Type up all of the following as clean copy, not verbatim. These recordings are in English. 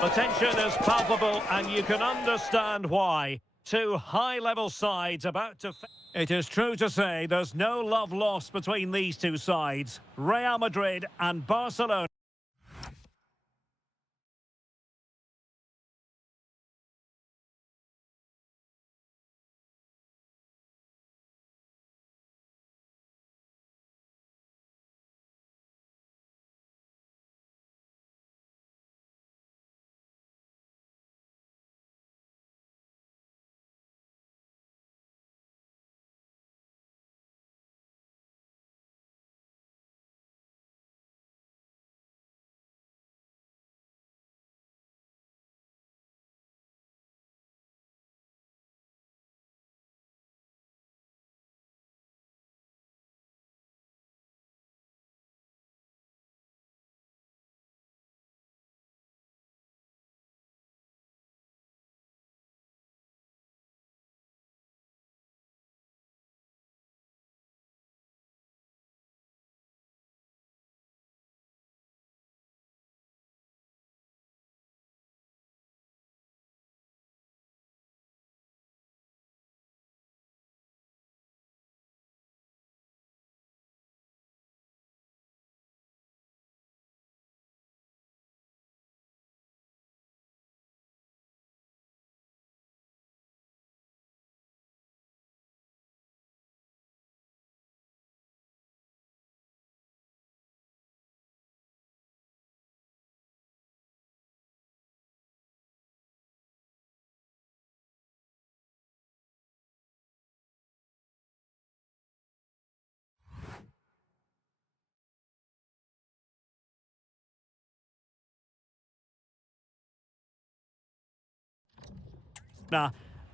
The tension is palpable and you can understand why. Two high-level sides about to... It is true to say there's no love lost between these two sides. Real Madrid and Barcelona.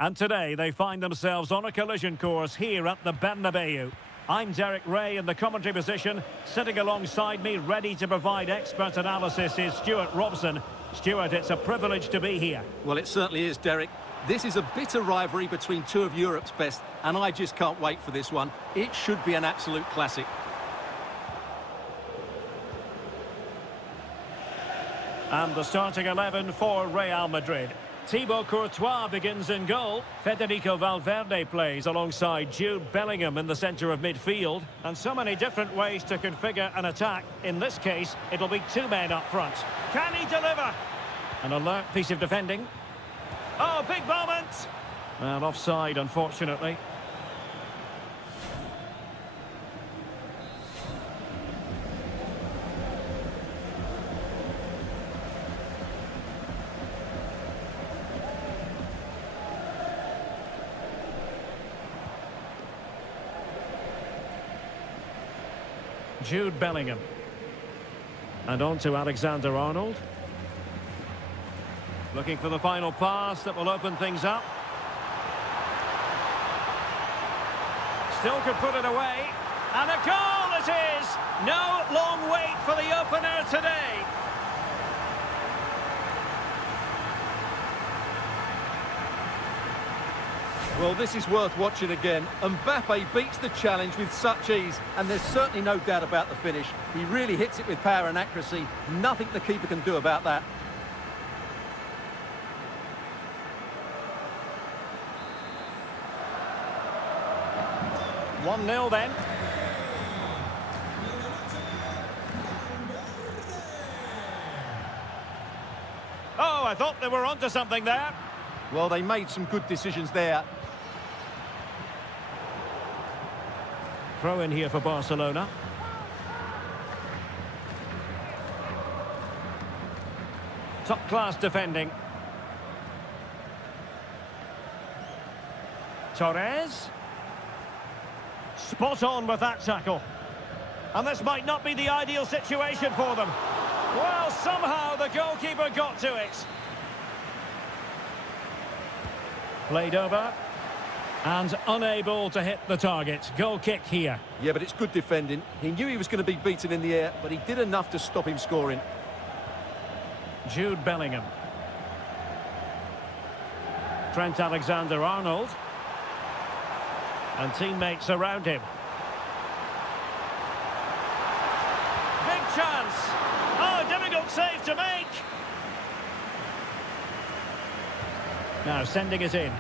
And today they find themselves on a collision course here at the Bernabeu. I'm Derek Ray in the commentary position. Sitting alongside me, ready to provide expert analysis, is Stuart Robson. Stuart, it's a privilege to be here. Well, it certainly is, Derek. This is a bitter rivalry between two of Europe's best, and I just can't wait for this one. It should be an absolute classic. And the starting 11 for Real Madrid. Thibaut Courtois begins in goal. Federico Valverde plays alongside Jude Bellingham in the centre of midfield. And so many different ways to configure an attack. In this case, it'll be two men up front. Can he deliver? An alert piece of defending. Oh, big moment! Well, offside, unfortunately. Jude Bellingham. And on to Alexander-Arnold. Looking for the final pass that will open things up. Still could put it away. And a goal it is! No long wait for the opener today. Well, this is worth watching again. Mbappe beats the challenge with such ease, and there's certainly no doubt about the finish. He really hits it with power and accuracy. Nothing the keeper can do about that. One 0 then. Oh, I thought they were onto something there. Well, they made some good decisions there. Throw in here for Barcelona. Top class defending. Torres. Spot on with that tackle. And this might not be the ideal situation for them. Well, somehow the goalkeeper got to it. Played over. And unable to hit the target. Goal kick here. Yeah, but it's good defending. He knew he was going to be beaten in the air, but he did enough to stop him scoring. Jude Bellingham. Trent Alexander-Arnold. And teammates around him. Big chance. Oh, difficult save to make. Now sending it in.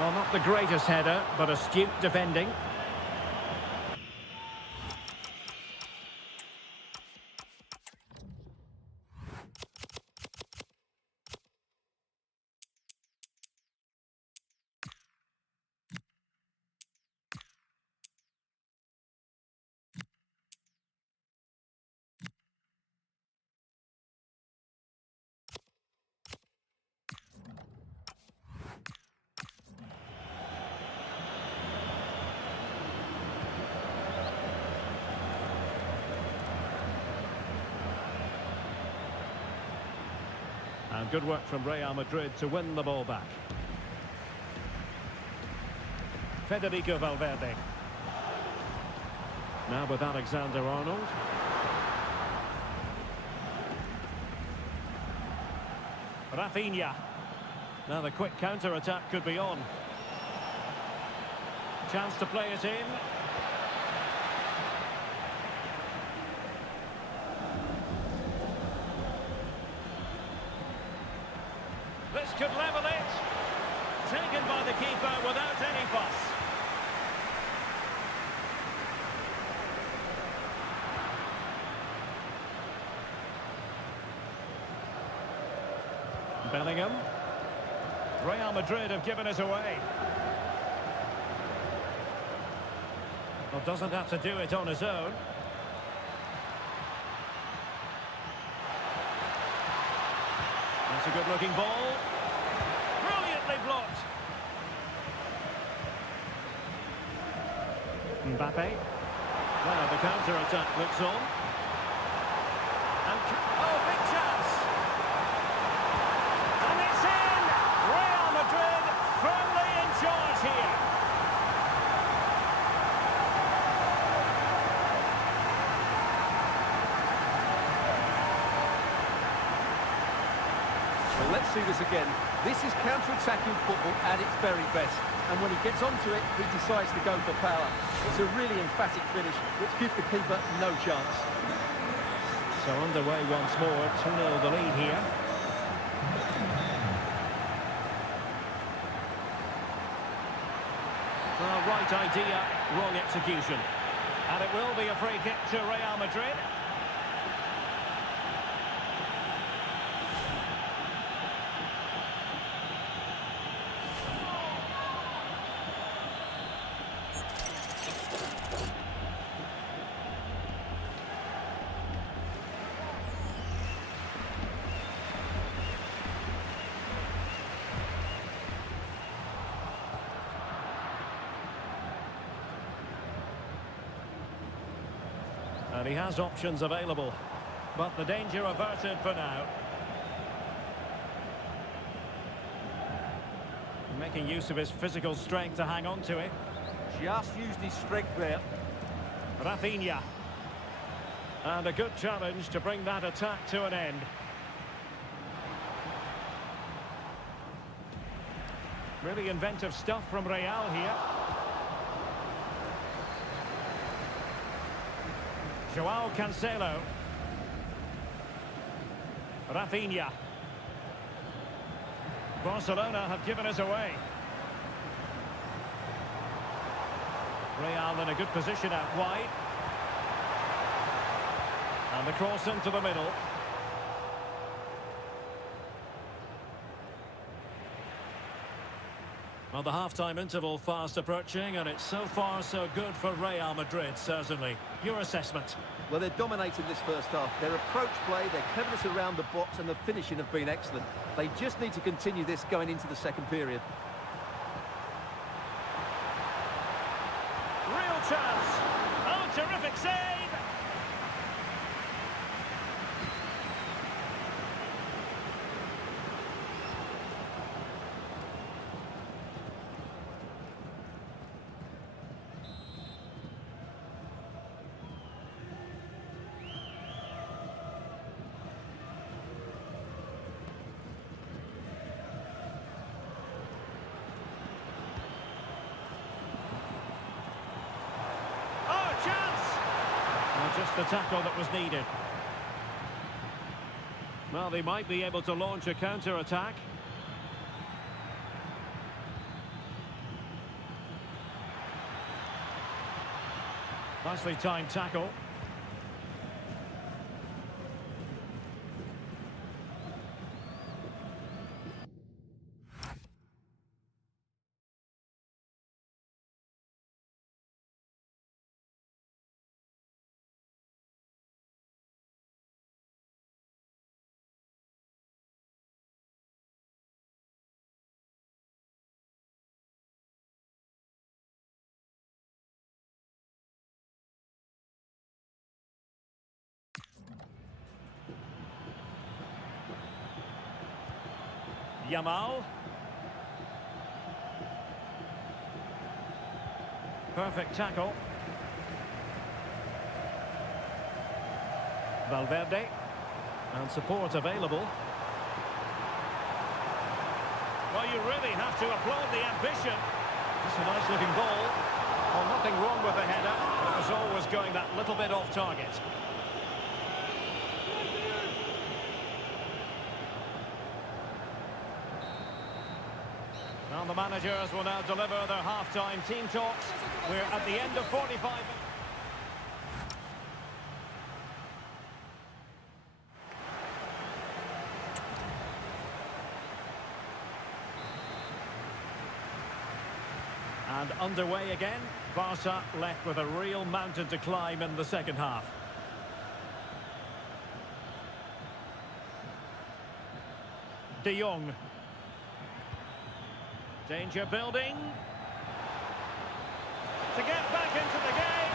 Well, not the greatest header, but astute defending. And good work from Real Madrid to win the ball back. Federico Valverde. Now with Alexander-Arnold. Rafinha. Now the quick counter-attack could be on. Chance to play it in. This could level it. Taken by the keeper without any fuss. Bellingham. Real Madrid have given it away. Well, doesn't have to do it on his own. That's a good-looking ball. Brilliantly blocked. Mbappe. Well, the counter-attack looks on. And oh, big chance. And it's in. Real Madrid firmly in charge here. Well, let's see this again. This is counter-attacking football at its very best. And when he gets onto it, he decides to go for power. It's a really emphatic finish, which gives the keeper no chance. So underway once more, 2-0 the lead here. Well, right idea, wrong execution. And it will be a free kick to Real Madrid. And he has options available, but the danger averted for now. Making use of his physical strength to hang on to it. Just used his strength there. Rafinha. And a good challenge to bring that attack to an end. Really inventive stuff from Real here. Joao Cancelo. Rafinha. Barcelona have given us away. Real in a good position out wide. And the cross into the middle. Well, the half-time interval fast approaching, and it's so far so good for Real Madrid, certainly. Your assessment? Well, they're dominating this first half. Their approach play, their cleverness around the box and the finishing have been excellent. They just need to continue this going into the second period. Real chance. Oh, terrific save. Just the tackle that was needed. Well, they might be able to launch a counter-attack. Nicely timed tackle. Yamal. Perfect tackle. Valverde. And support available. Well, you really have to applaud the ambition. It's a nice looking ball. Well, nothing wrong with the header. It was always going that little bit off target. Well, the managers will now deliver their half-time team talks. We're at the end of 45 minutes. And underway again. Barca left with a real mountain to climb in the second half. De Jong. Danger building. To get back into the game.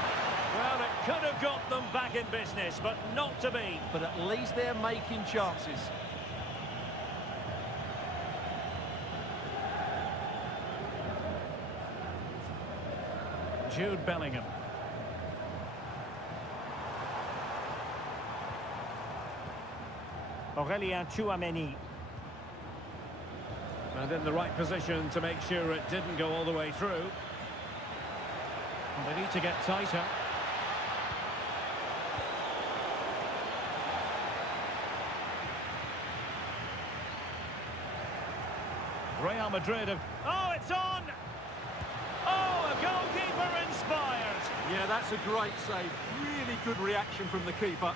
Well, it could have got them back in business, but not to be. But at least they're making chances. Jude Bellingham. Aurélien Tchouaméni. And in the right position to make sure it didn't go all the way through. And they need to get tighter. Real Madrid have... Oh, it's on! Oh, a goalkeeper inspired. Yeah, that's a great save. Really good reaction from the keeper.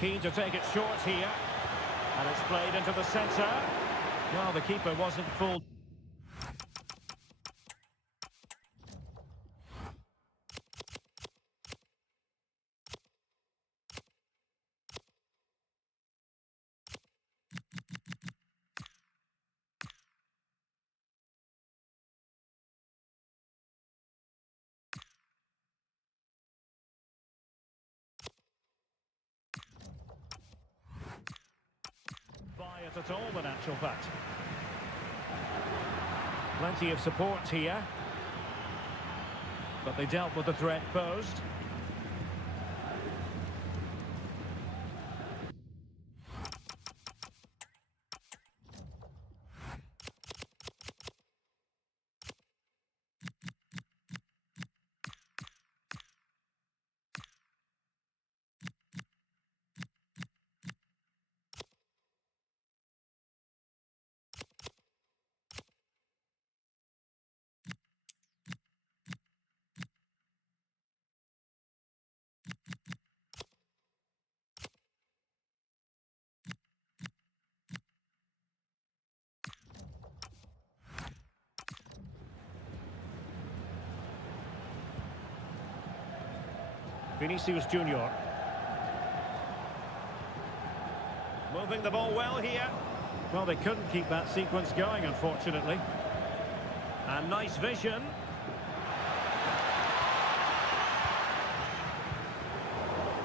Keen to take it short here. And it's played into the centre. Well, the keeper wasn't fooled. At all, in actual fact. Plenty of support here, but they dealt with the threat posed. Vinicius Junior. Moving the ball well here. Well, they couldn't keep that sequence going, unfortunately. And nice vision.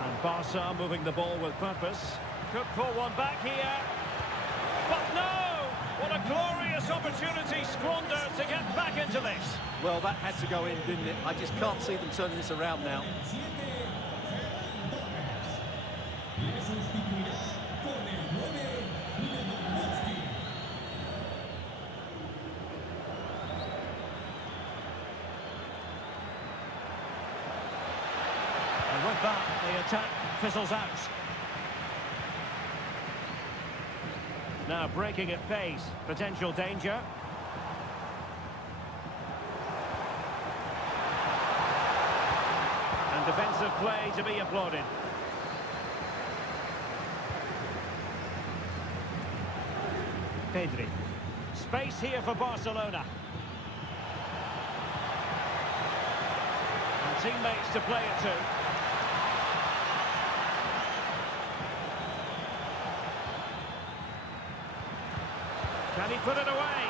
And Barca moving the ball with purpose. Could pull one back here. But no! What a glorious opportunity squandered to get back into this. Well, that had to go in, didn't it? I just can't see them turning this around now. And with that, the attack fizzles out. Now breaking at pace, potential danger. Defensive play to be applauded. Pedri. Space here for Barcelona. And teammates to play it to. Can he put it away?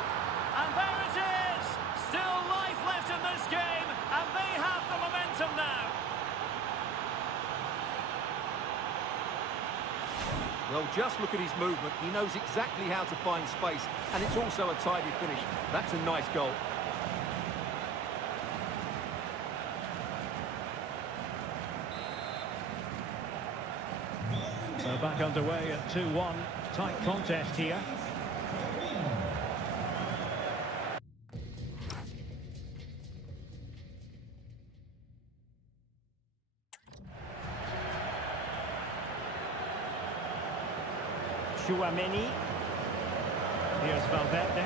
And there it is! Still life left in this game, and they have the momentum now. Well, just look at his movement. He knows exactly how to find space, and it's also a tidy finish. That's a nice goal. So back underway at 2-1. Tight contest here. Tchouaméni. Here's Valverde.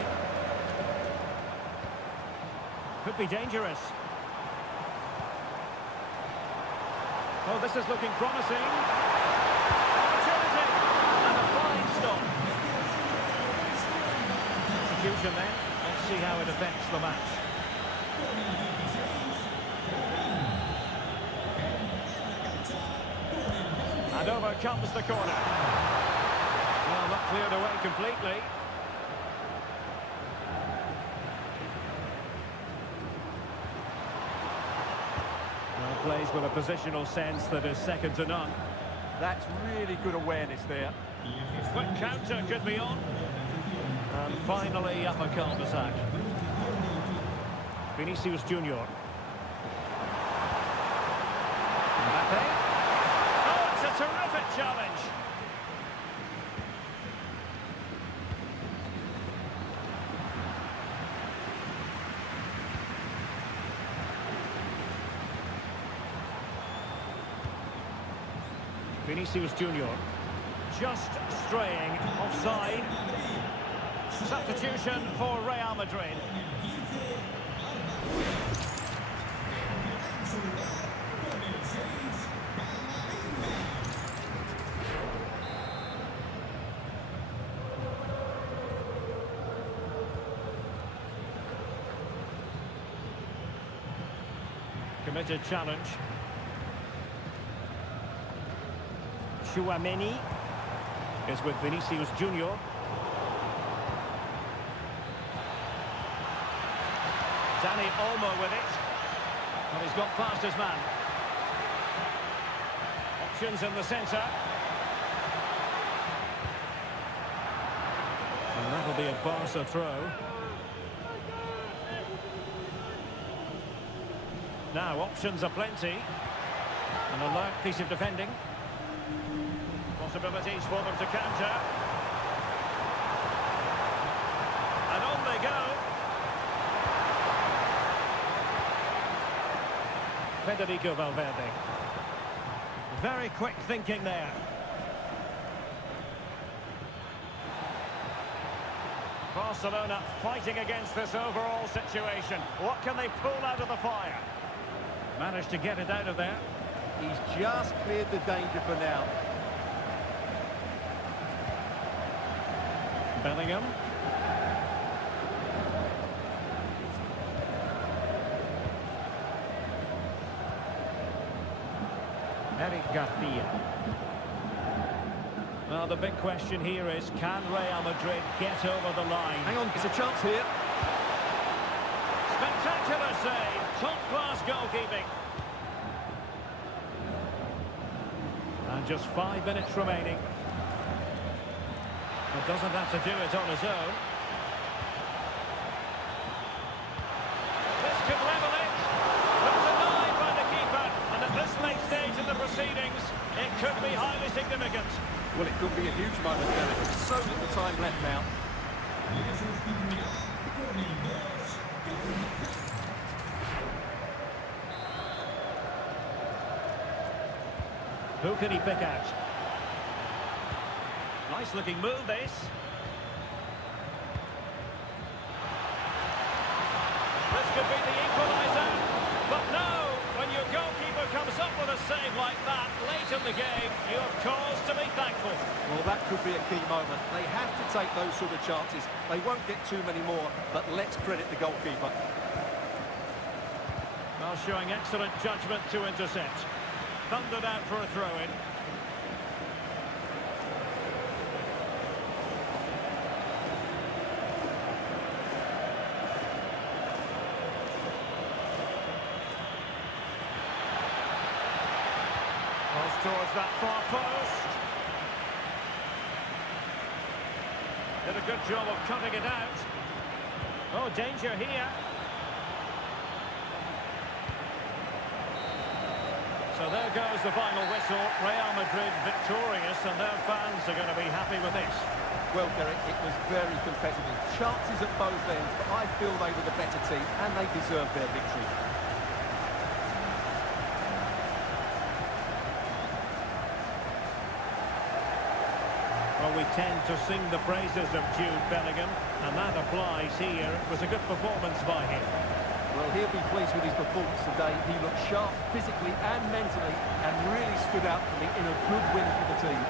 Could be dangerous. Oh, this is looking promising. Opportunity. And a fine stop. Execution then. Let's see how it affects the match. And over comes the corner. Well, not cleared away completely. Well, plays with a positional sense that is second to none. That's really good awareness there. Quick counter could be on. And finally up a cul-de-sac. Vinicius Junior. Mbappe. Oh, it's a terrific challenge. Vinicius Junior just straying offside. Substitution for Real Madrid. Committed challenge. Tchouaméni is with Vinicius Junior. Dani Olmo with it. Well, he's got past his man. Options in the centre. And that'll be a Barca throw. Now, options are plenty. An alert piece of defending. Possibilities for them to counter. And on they go. Federico Valverde. Very quick thinking there. Barcelona fighting against this overall situation. What can they pull out of the fire? Managed to get it out of there. He's just cleared the danger for now. Bellingham. Eric Garcia. Well, the big question here is, can Real Madrid get over the line? Hang on, it's a chance here. Spectacular save. Top-class goalkeeping. And just 5 minutes remaining. But doesn't have to do it on his own. This could level it. But denied by the keeper. And at this late stage in the proceedings, it could be highly significant. Well, it could be a huge moment, Derek. So little time left now. Who can he pick out? Nice looking move, this. This could be the equaliser. But no, when your goalkeeper comes up with a save like that late in the game. You have cause to be thankful. Well, that could be a key moment. They have to take those sort of chances. They won't get too many more, but let's credit the goalkeeper. Well, showing excellent judgment to intercept. Thundered out for a throw-in. Towards that far post. Did a good job of cutting it out. Oh, danger here. So there goes the final whistle. Real Madrid victorious, and their fans are going to be happy with this. Well, Derek, it was very competitive. Chances at both ends, but I feel they were the better team, and they deserved their victory. Well, we tend to sing the praises of Jude Bellingham, and that applies here. It was a good performance by him. Well, he'll be pleased with his performance today. He looked sharp physically and mentally, and really stood out for me in a good win for the team.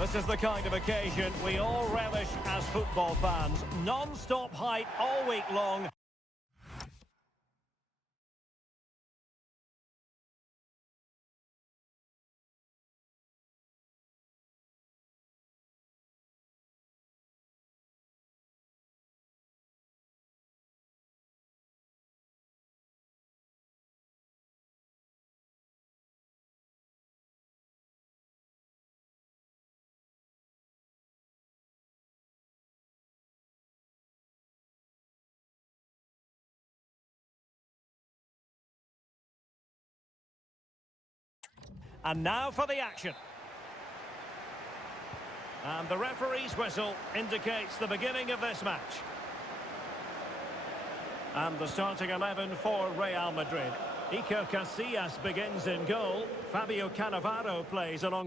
This is the kind of occasion we all relish as football fans. Non-stop hype all week long. And now for the action. And the referee's whistle indicates the beginning of this match. And the starting 11 for Real Madrid. Iker Casillas begins in goal. Fabio Cannavaro plays along.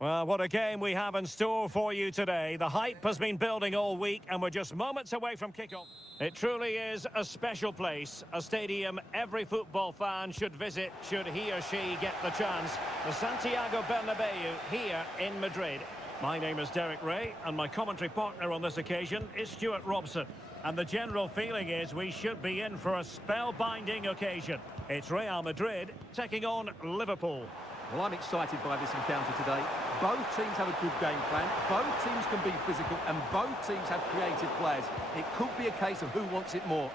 Well, what a game we have in store for you today. The hype has been building all week, and we're just moments away from kickoff. It truly is a special place, a stadium every football fan should visit should he or she get the chance. The Santiago Bernabeu here in Madrid. My name is Derek Ray, and my commentary partner on this occasion is Stuart Robson. And the general feeling is we should be in for a spellbinding occasion. It's Real Madrid taking on Liverpool. Well, I'm excited by this encounter today. Both teams have a good game plan, both teams can be physical, and both teams have creative players. It could be a case of who wants it more.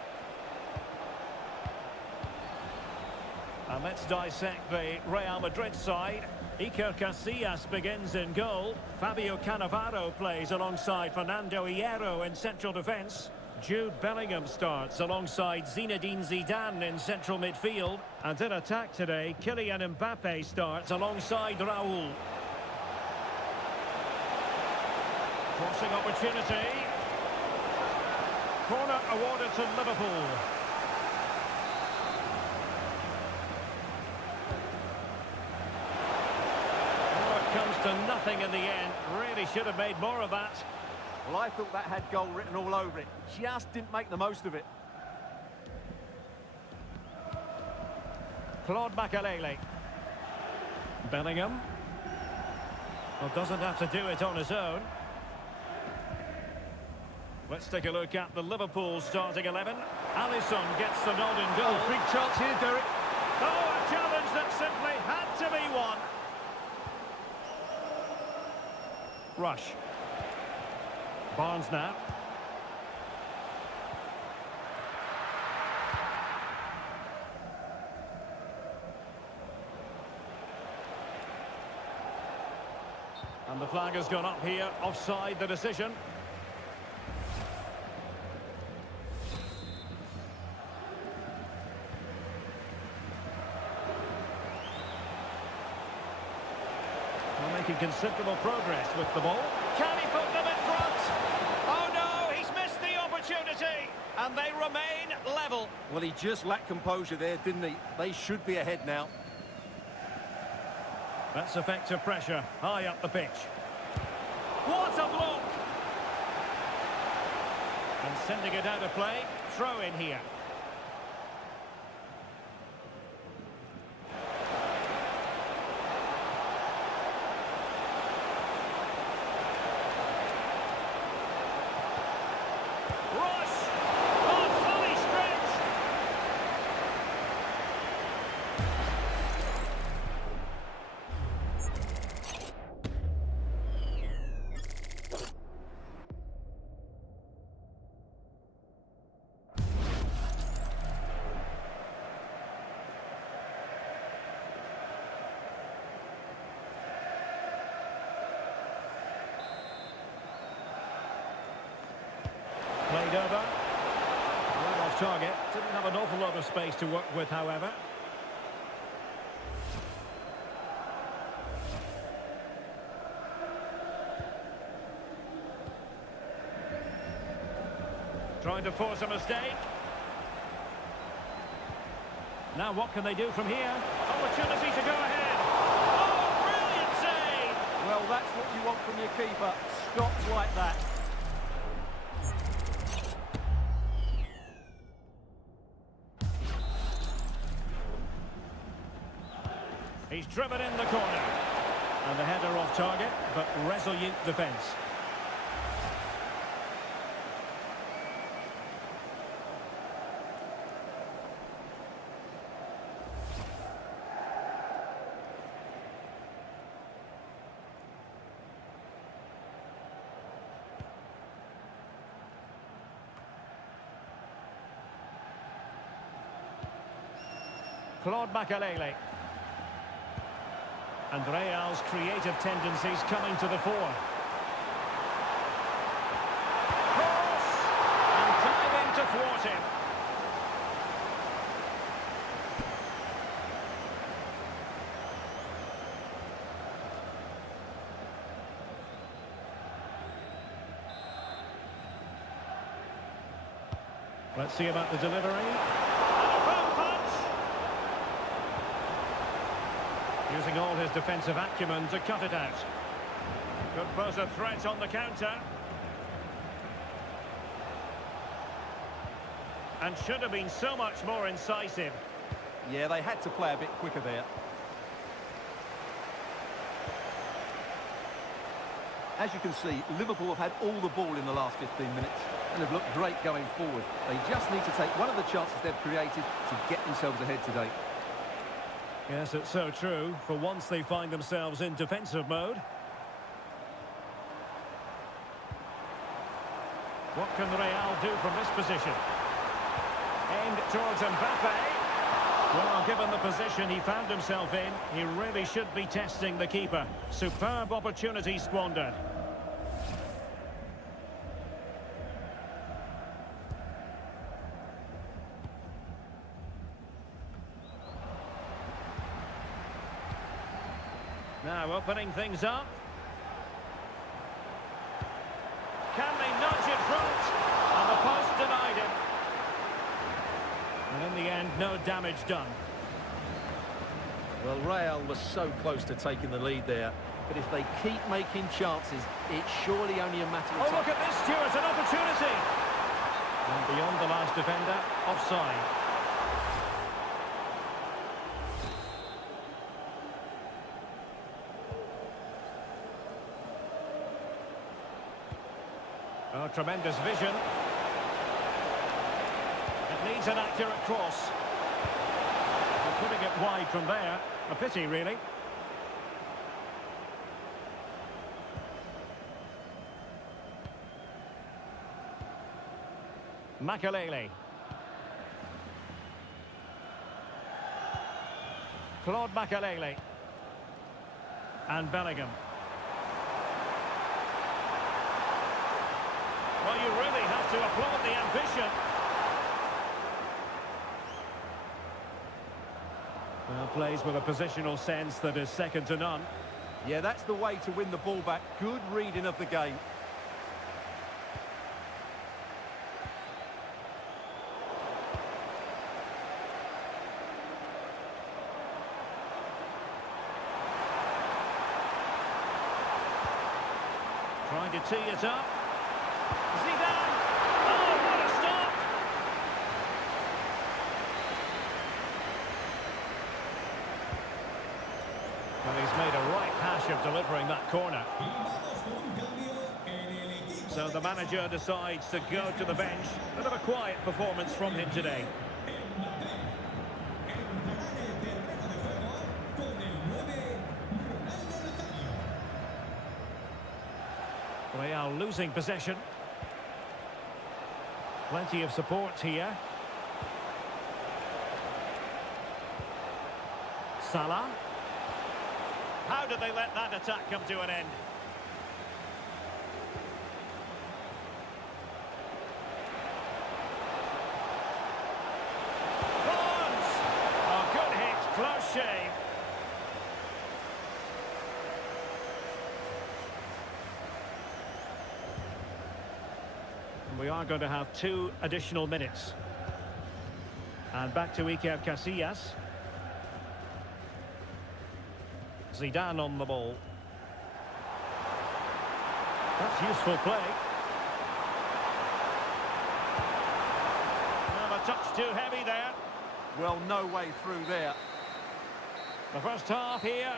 And let's dissect the Real Madrid side. Iker Casillas begins in goal. Fabio Cannavaro plays alongside Fernando Hierro in central defence. Jude Bellingham starts alongside Zinedine Zidane in central midfield. And in attack today, Kylian Mbappe starts alongside Raul. Crossing opportunity. Corner awarded to Liverpool. Comes to nothing in the end. Really should have made more of that. Well, I thought that had goal written all over it. Just didn't make the most of it. Claude Makelele. Bellingham. Well, doesn't have to do it on his own. Let's take a look at the Liverpool starting 11. Alisson gets the nod in goal. Oh, big chance here, Derek. Oh, a challenge that simply had to be won. Rush. Barnes now. And the flag has gone up here, offside the decision. Making considerable progress with the ball. Can he put them in front? Oh no, he's missed the opportunity. And they remain level. Well, he just lacked composure there, didn't he? They should be ahead now. That's effective pressure, high up the pitch. What a block! And sending it out of play, throw in here. Played over. Right off target. Didn't have an awful lot of space to work with, however. Trying to force a mistake. Now what can they do from here? Opportunity to go ahead. Oh, brilliant save! Well, that's what you want from your keeper. Stops like that. He's driven in the corner. And the header off target, but resolute defence. Claude Makelele. And Real's creative tendencies coming to the fore. Cross! And diving to thwart him. Let's see about the delivery. And a boom punch! Using all his defensive acumen to cut it out. Could pose a threat on the counter. And should have been so much more incisive. Yeah, they had to play a bit quicker there. As you can see, Liverpool have had all the ball in the last 15 minutes and have looked great going forward. They just need to take one of the chances they've created to get themselves ahead today. Yes, it's so true. For once they find themselves in defensive mode. What can Real do from this position? Aimed towards Mbappe. Well, given the position he found himself in, he really should be testing the keeper. Superb opportunity squandered. Now opening things up. Can they nudge it front? And the post denied him. And in the end, no damage done. Well, Real was so close to taking the lead there, but if they keep making chances, it's surely only a matter of time. Oh, look at this, Stuart, an opportunity! And beyond the last defender, offside. Oh, tremendous vision. It needs an accurate cross. They're putting it wide from there. A pity, really. Makelele. Claude Makelele. And Bellingham. Well, you really have to applaud the ambition. Well, plays with a positional sense that is second to none. Yeah, that's the way to win the ball back. Good reading of the game. Trying to tee it up. Zidane! Oh, what a stop! Well, he's made a right hash of delivering that corner. So the manager decides to go to the bench. Bit of a quiet performance from him today. Real losing possession. Plenty of support here. Salah. How did they let that attack come to an end? Bonds! Oh, good hit, close shave. We are going to have 2 additional minutes. And back to Iker Casillas. Zidane on the ball. That's useful play. Well, a touch too heavy there. Well, no way through there. The first half here.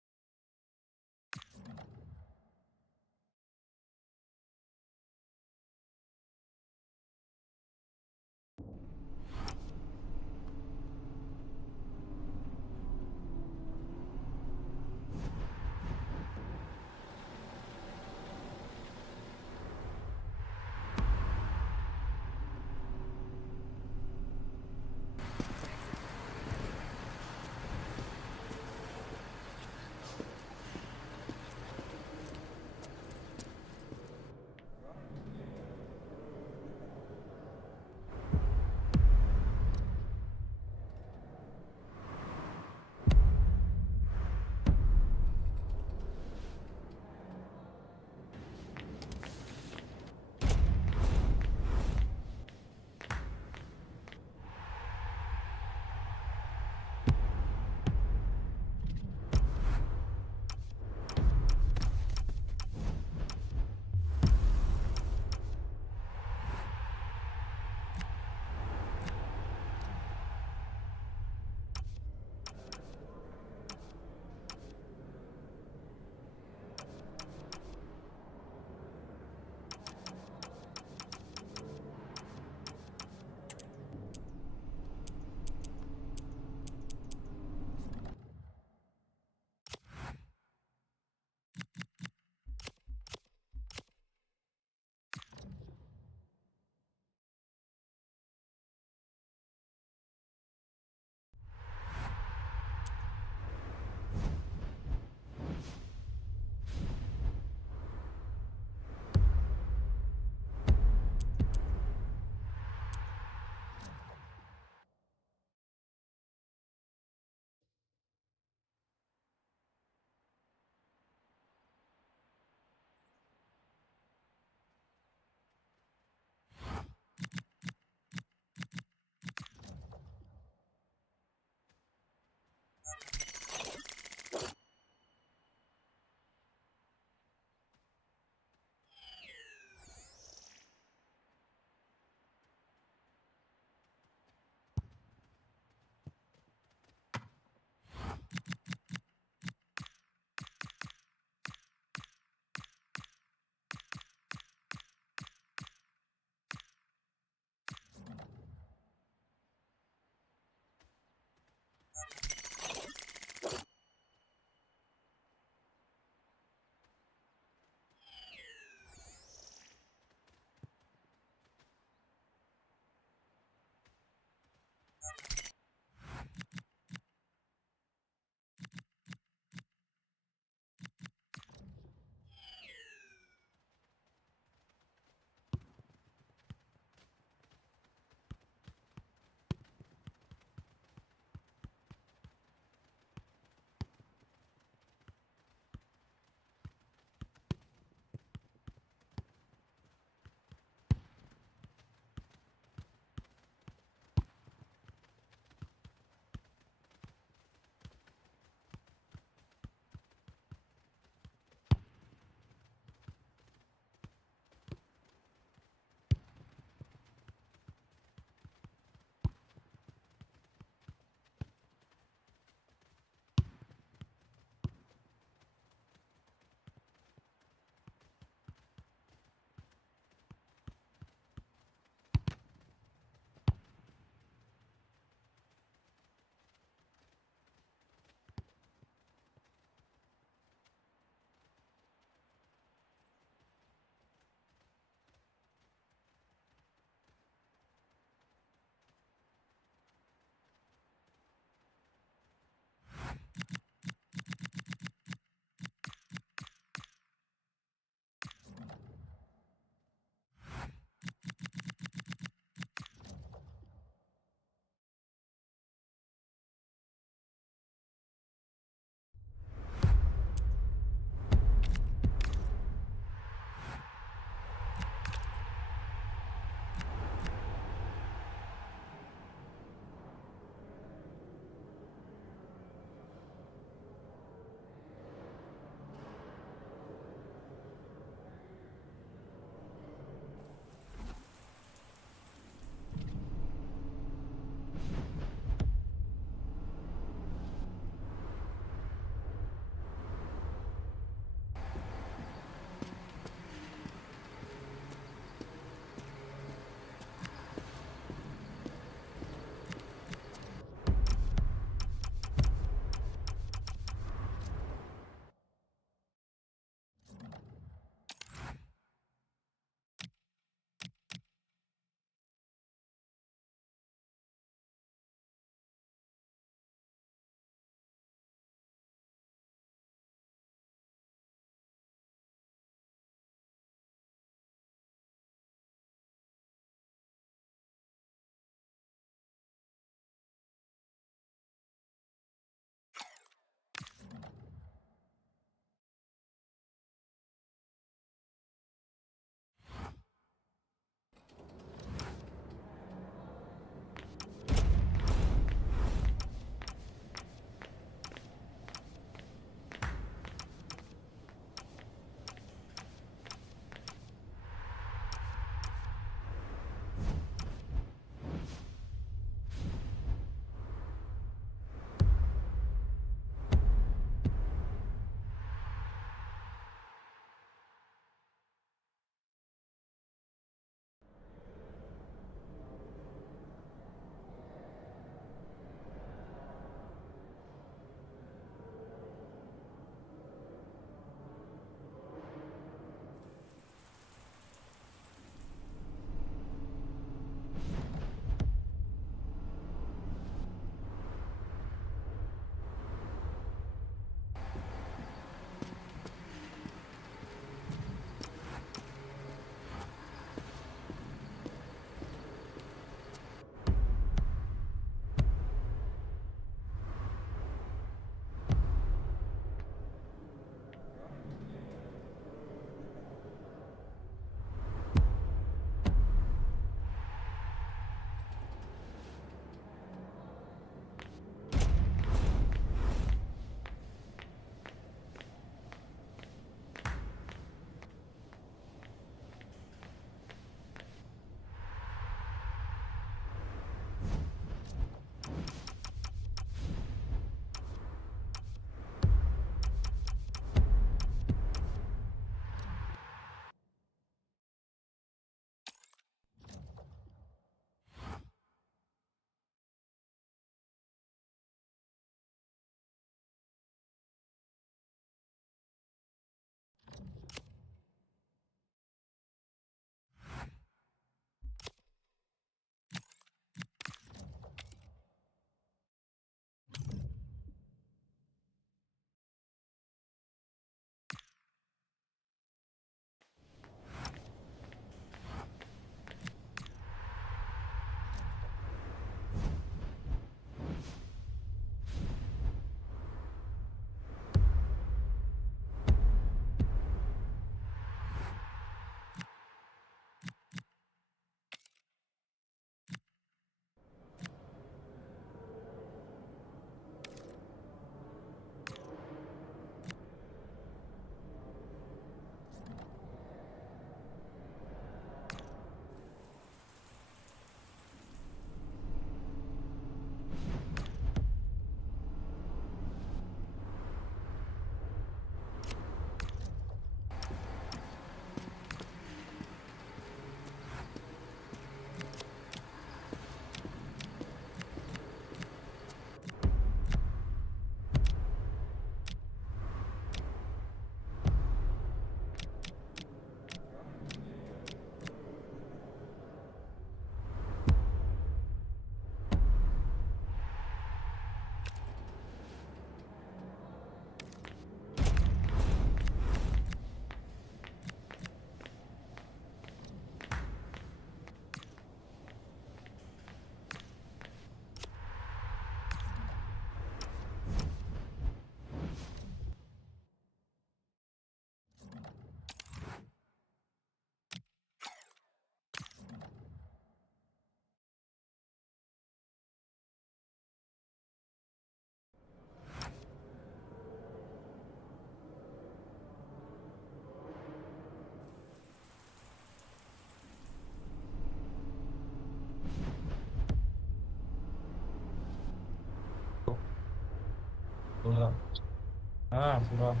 சொல்றான். சொல்றான்.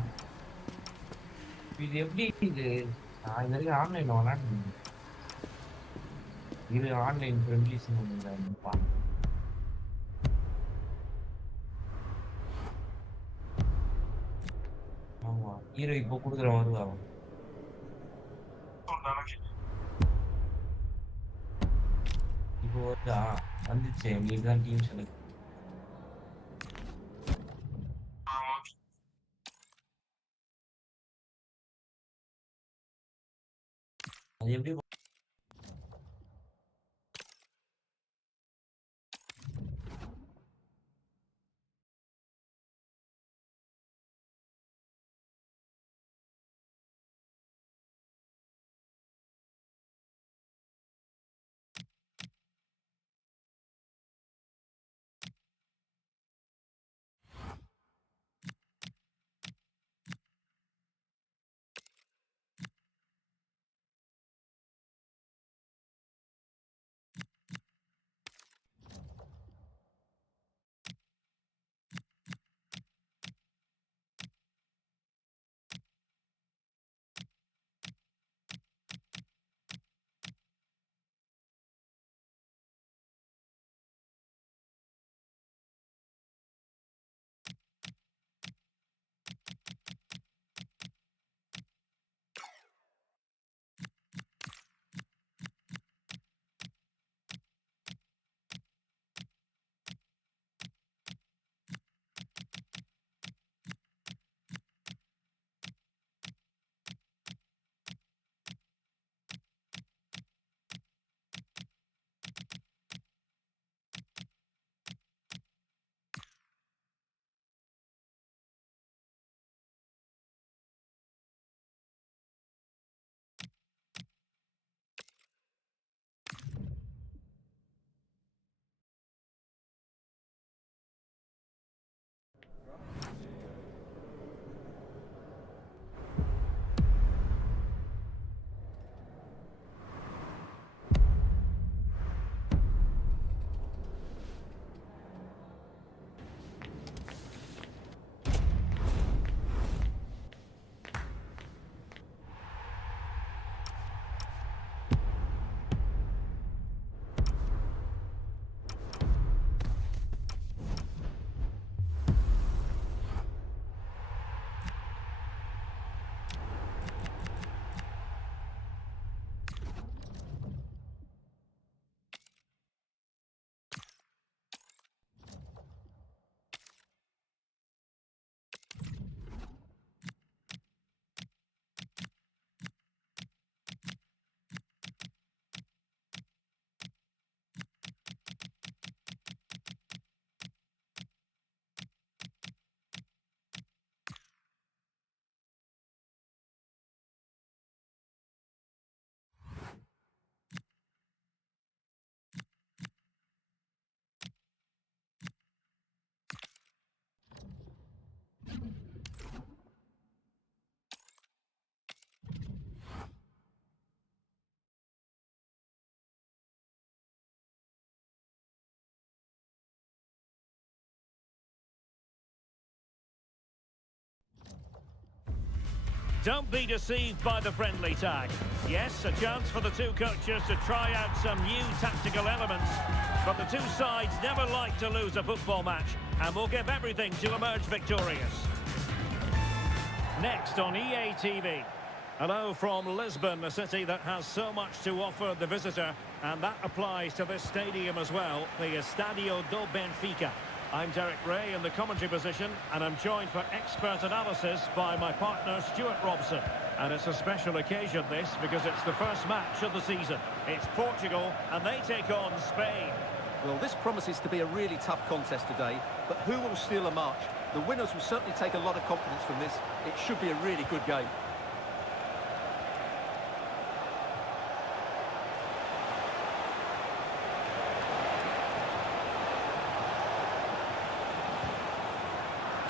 இது எப்படி இது? நான் இது வரைக்கும் ஆன்லைன்ல விளையாடுனேன். இது ஆன்லைன் ஃப்ரெண்ட்லிஸ் ஒன்று. ஆமா ஹீரோ இப்போ கொடுக்குற வருவா அவன். இப்போ வருதா? வந்துச்சு உங்களுக்கு தான் டீம் செலக்ட். அது எப்படி Don't be deceived by the friendly tag. Yes, a chance for the two coaches to try out some new tactical elements. But the two sides never like to lose a football match and will give everything to emerge victorious. Next on EA TV. Hello from Lisbon, a city that has so much to offer the visitor, and that applies to this stadium as well, the Estadio do Benfica. I'm Derek Ray in the commentary position, and I'm joined for expert analysis by my partner Stuart Robson. And it's a special occasion, this, because it's the first match of the season. It's Portugal, and they take on Spain. Well, this promises to be a really tough contest today, but who will steal a march? The winners will certainly take a lot of confidence from this. It should be a really good game.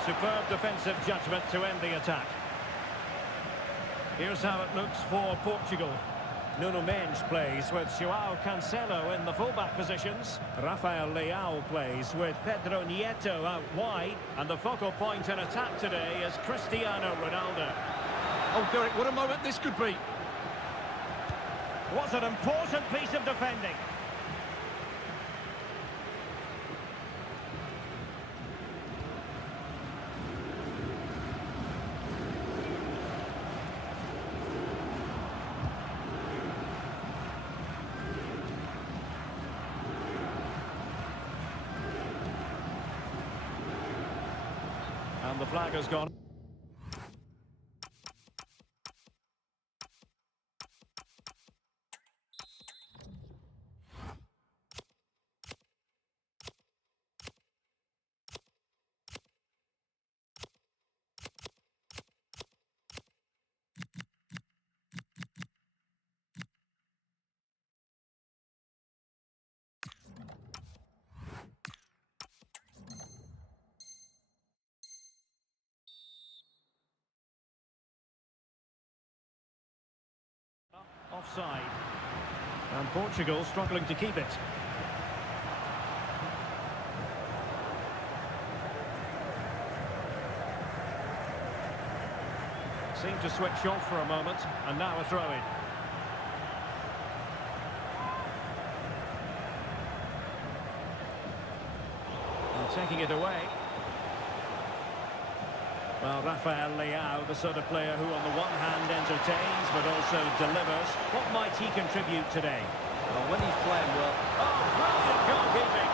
Superb defensive judgment to end the attack. Here's how it looks for Portugal. Nuno Mendes plays with Joao Cancelo in the fullback positions. Rafael Leao plays with Pedro Nieto out wide. And the focal point in attack today is Cristiano Ronaldo. Oh, Derek, what a moment this could be. What an important piece of defending. And the flag has gone. Offside. And Portugal struggling to keep it. Seemed to switch off for a moment, and now a throw-in. And taking it away. Well, Rafael Leao, the sort of player who on the one hand entertains but also delivers. What might he contribute today? Well, when he's playing well... Oh, brilliant goalkeeping!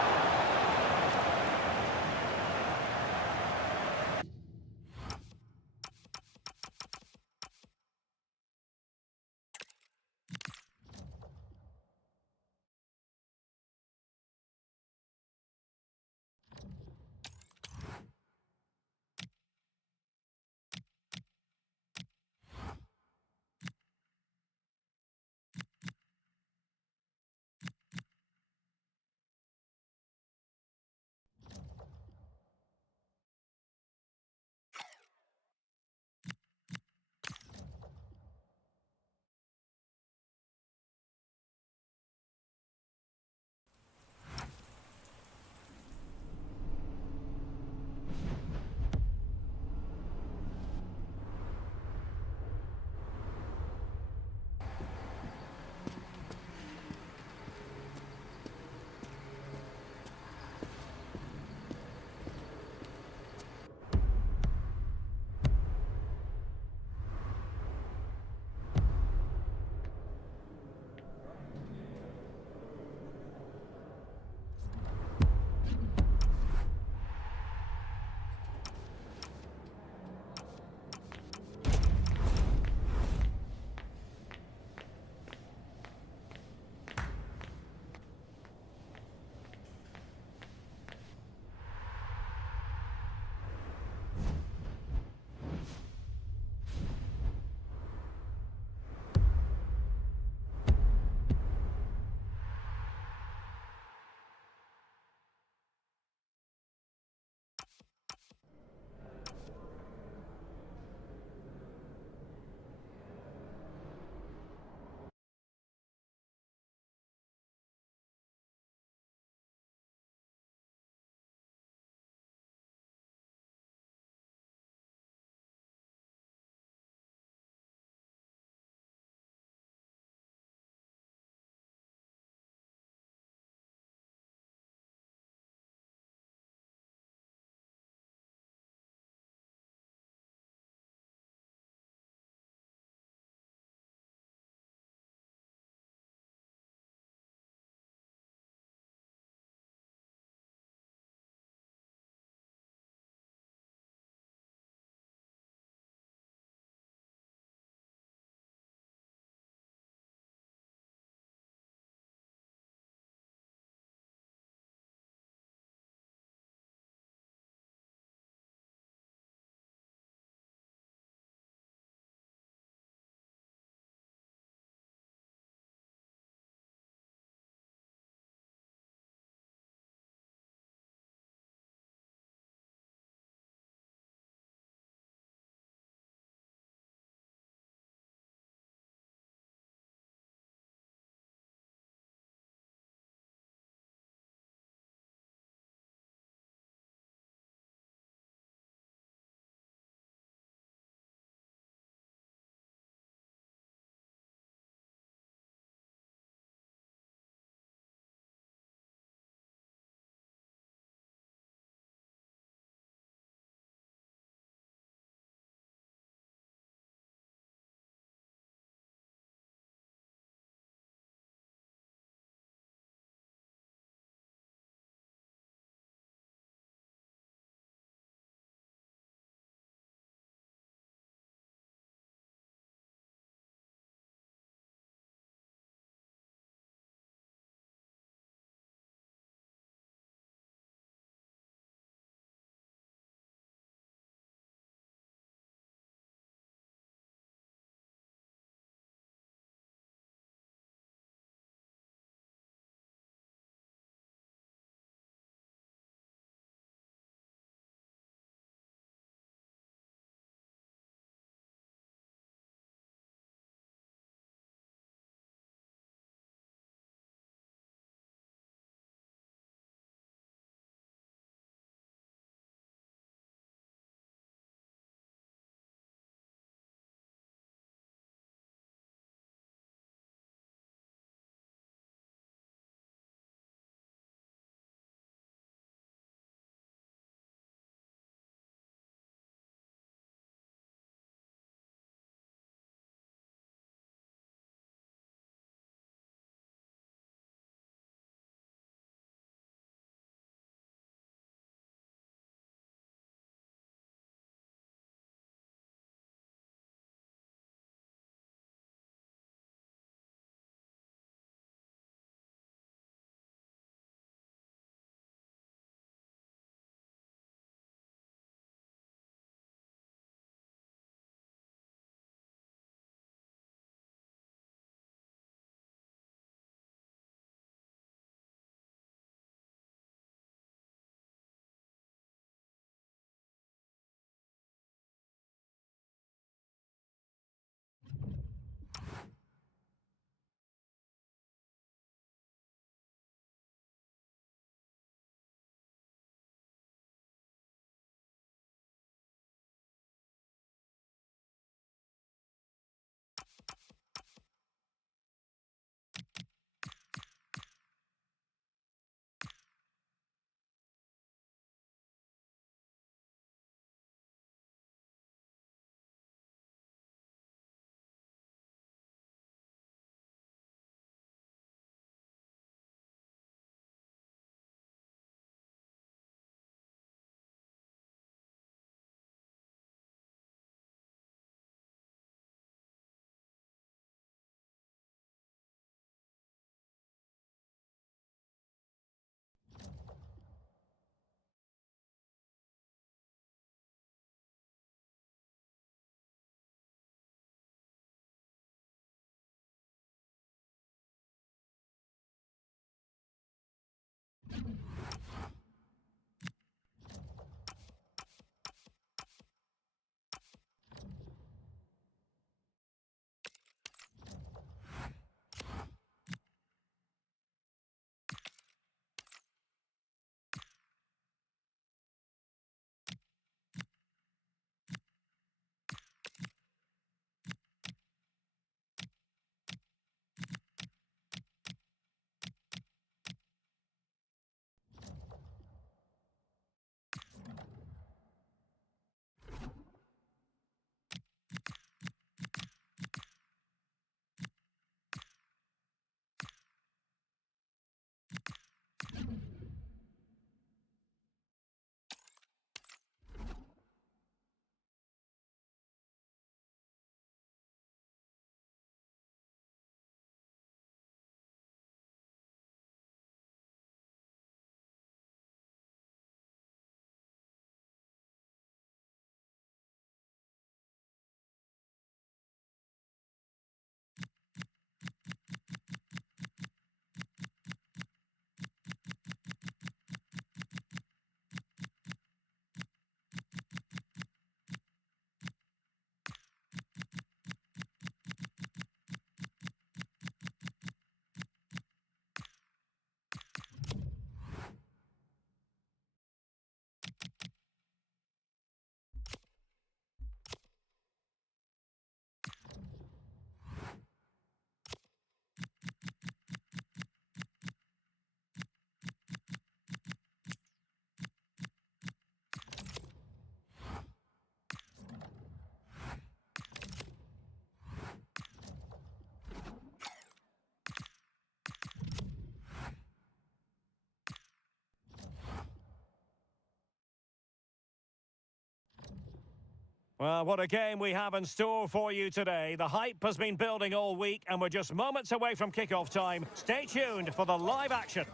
Well, what a game we have in store for you today. The hype has been building all week, and we're just moments away from kickoff time. Stay tuned for the live action.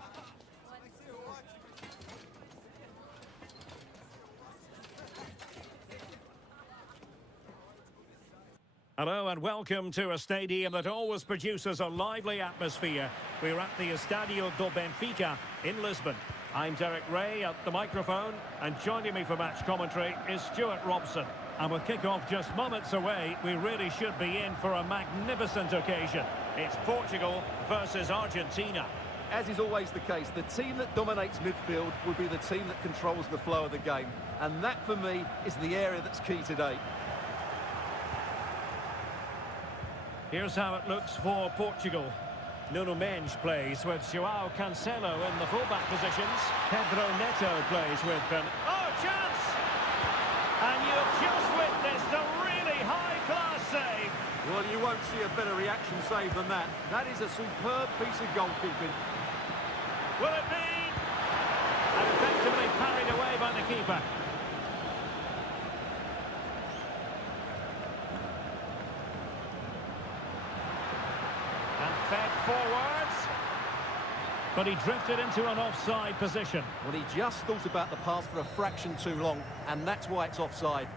Hello and welcome to a stadium that always produces a lively atmosphere. We're at the Estadio do Benfica in Lisbon. I'm Derek Ray at the microphone, and joining me for match commentary is Stuart Robson. And with kick-off just moments away, we really should be in for a magnificent occasion. It's Portugal versus Argentina. As is always the case, the team that dominates midfield will be the team that controls the flow of the game. And that, for me, is the area that's key today. Here's how it looks for Portugal. Nuno Mendes plays with João Cancelo in the fullback positions. Pedro Neto plays with Oh, chance! And you've just witnessed a really high-class save. Well, you won't see a better reaction save than that. That is a superb piece of goalkeeping. Will it be? And effectively parried away by the keeper. Fed forwards, but he drifted into an offside position. Well, he just thought about the pass for a fraction too long, and that's why it's offside.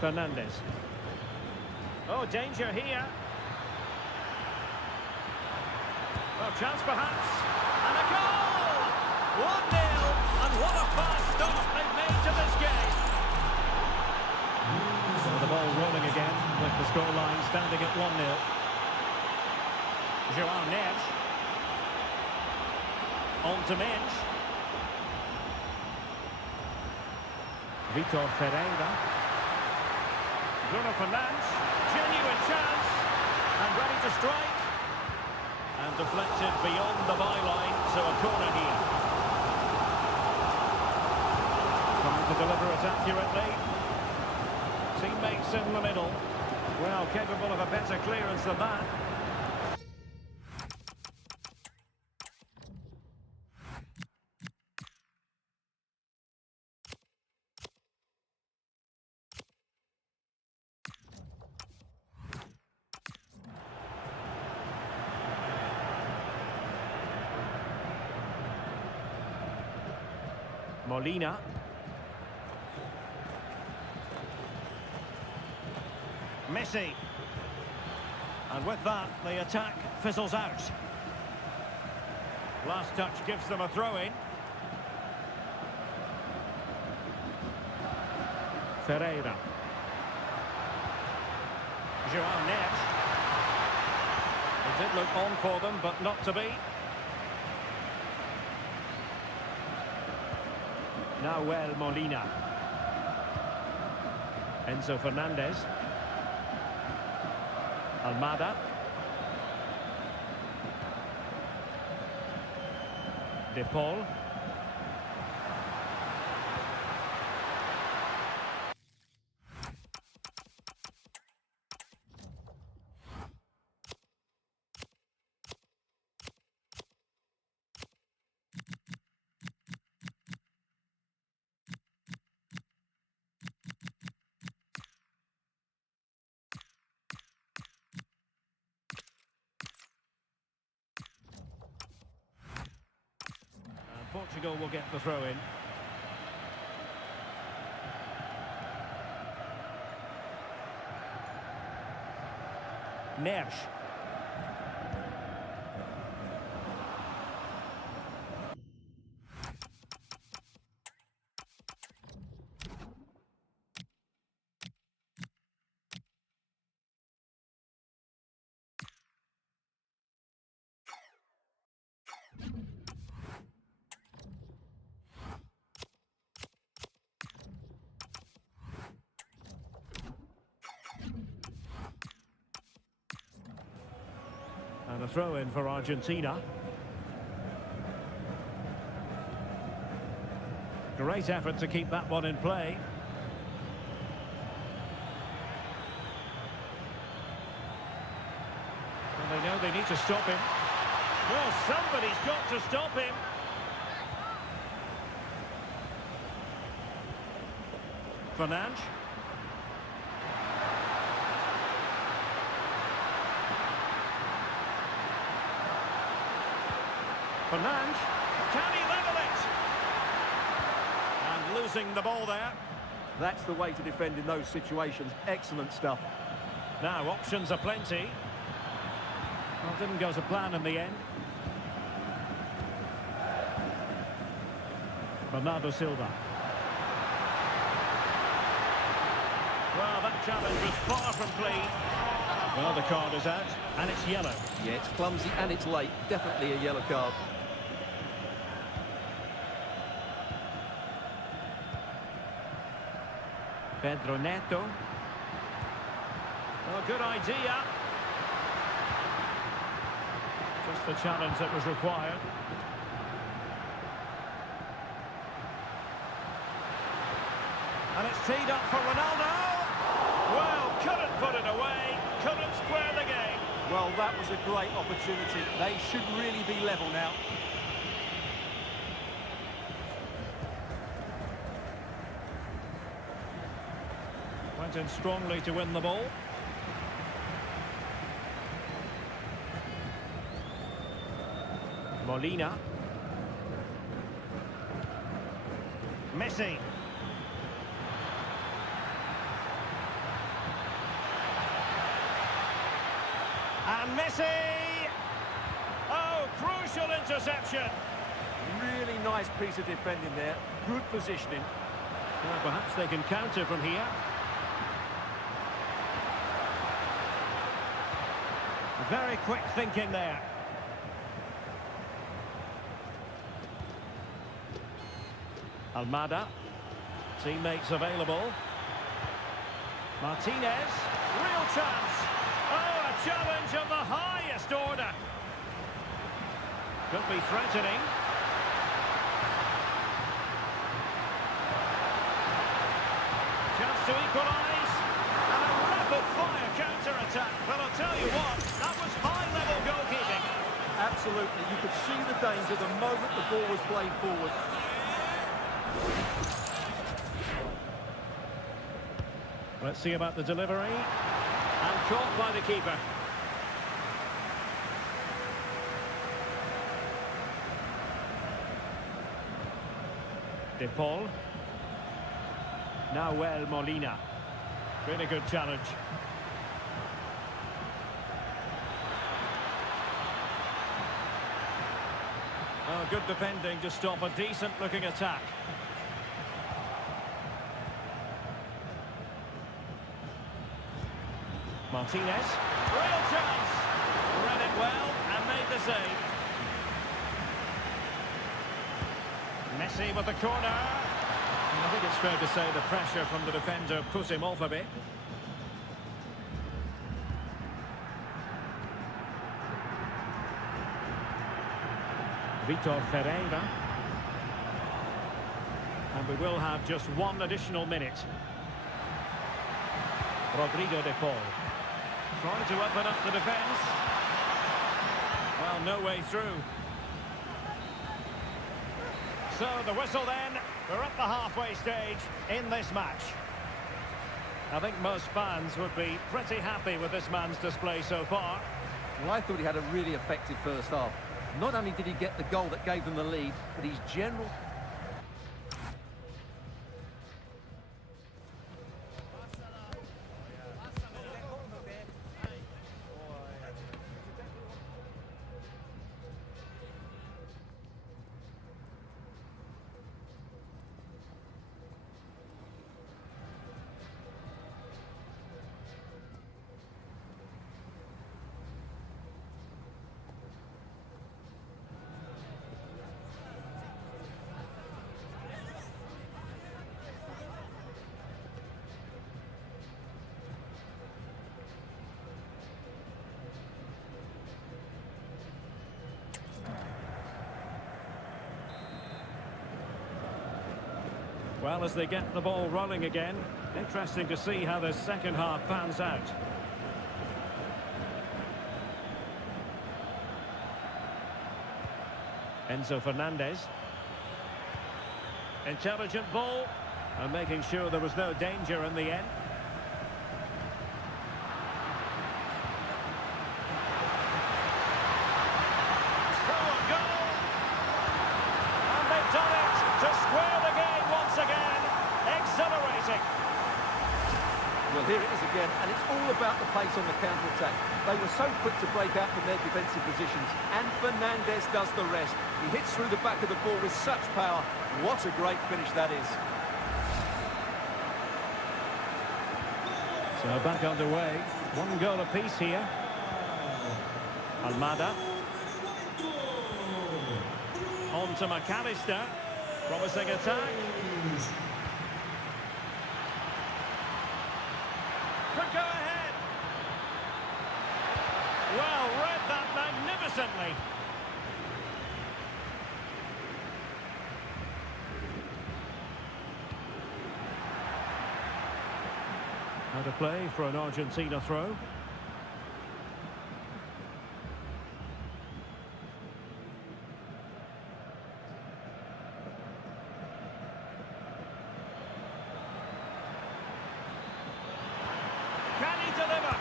Fernandes. Oh, danger here. Oh, chance perhaps. And a goal! 1-0, and what a fast start they've made to this game. The ball rolling again with the scoreline standing at 1-0. João Neves. On to Mendes. Vitor Ferreira. Bruno Fernandes. Genuine chance. And ready to strike. And deflected beyond the byline, so a corner here. Trying to deliver it accurately. Teammates in the middle. Well, capable of a better clearance than that. Molina. Messi. And with that, the attack fizzles out. Last touch gives them a throw-in. Ferreira. João Neves. It did look on for them, but not to be. Nahuel Molina. Enzo Fernandez. Almada. De Paul. Portugal will get the throw-in. Neves. And a throw-in for Argentina. Great effort to keep that one in play. And they know they need to stop him. Well, somebody's got to stop him. Fernandes. Fernandes. Can he level it? And losing the ball there. That's the way to defend in those situations. Excellent stuff. Now, options are plenty. Well, didn't go to plan in the end. Bernardo Silva. Well, that challenge was far from clean. Well, the card is out, and it's yellow. Yeah, it's clumsy and it's late. Definitely a yellow card. Pedro Neto. Oh, good idea. Just the challenge that was required. And it's teed up for Ronaldo. Well, couldn't put it away. Couldn't square the game. Well, that was a great opportunity. They should really be level now. Went in strongly to win the ball. Molina. Messi. And Messi! Oh, crucial interception. Really nice piece of defending there. Good positioning. Well, perhaps they can counter from here. Very quick thinking there. Almada. Teammates available. Martinez. Real chance. Oh, a challenge of the highest order. Could be threatening. Chance to equalise. And a rapid-fire counter-attack. But I'll tell you what, that was high-level goalkeeping. Absolutely. You could see the danger the moment the ball was played forward. Let's see about the delivery. And caught by the keeper. De Paul. Nahuel Molina. Really good challenge. Oh, good defending to stop a decent-looking attack. Martinez. Real chance. Read it well and made the save. Messi with the corner. I think it's fair to say the pressure from the defender put him off a bit. Vitor Ferreira. And we will have just one additional minute. Rodrigo de Paul. Trying to open up the defence. Well, no way through. So the whistle then. We're at the halfway stage in this match. I think most fans would be pretty happy with this man's display so far. Well, I thought he had a really effective first half. Not only did he get the goal that gave them the lead, but his general... Well, as they get the ball rolling again, interesting to see how the second half pans out. Enzo Fernandez. Intelligent ball, and making sure there was no danger in the end. Through a goal! And they've done it to square the game once again. Exhilarating. Well, here it is again, and it's all about the pace on the counter-attack. They were so quick to break out from their defensive positions, and Fernandez does the rest. He hits through the back of the ball with such power. What a great finish that is. So back underway. One goal apiece here. Almada. On to McAllister. Promising attack. Could go ahead. Well, read that magnificently. Out of play for an Argentina throw. Can he deliver?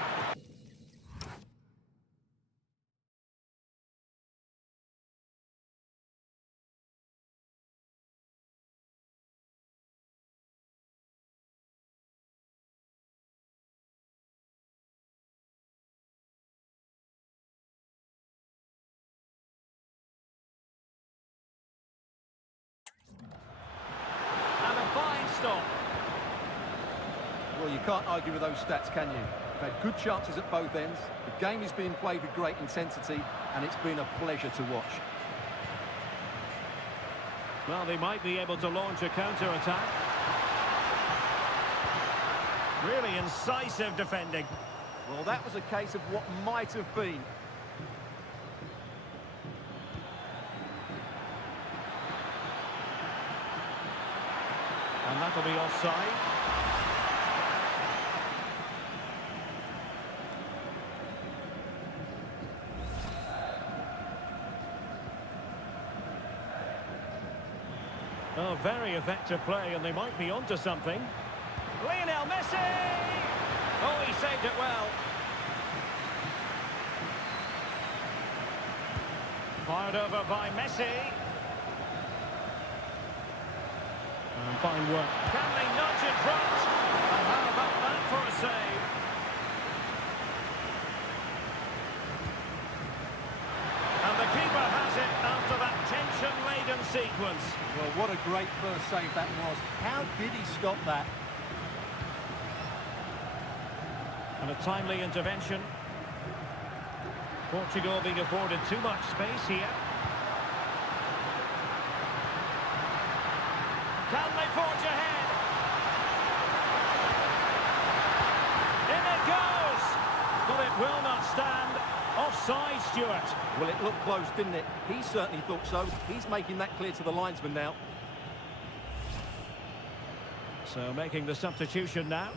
And a fine stop. Well, you can't argue with those stats, can you? They've had good chances at both ends. The game is being played with great intensity, and it's been a pleasure to watch. Well, they might be able to launch a counter-attack. Really incisive defending. Well, that was a case of what might have been. And that'll be offside. Oh, very effective play, and they might be onto something. Lionel Messi! Oh, he saved it well. Fired over by Messi. And fine work. Can they nudge in front? And how about that for a save? And the keeper has it after that tension-laden sequence. Well, what a great first save that was. How did he stop that? And a timely intervention. Portugal being afforded too much space here. Can they forge ahead? In it goes! But it will not stand. Offside, Stuart. Well, it looked close, didn't it? He certainly thought so. He's making that clear to the linesman now. So making the substitution now.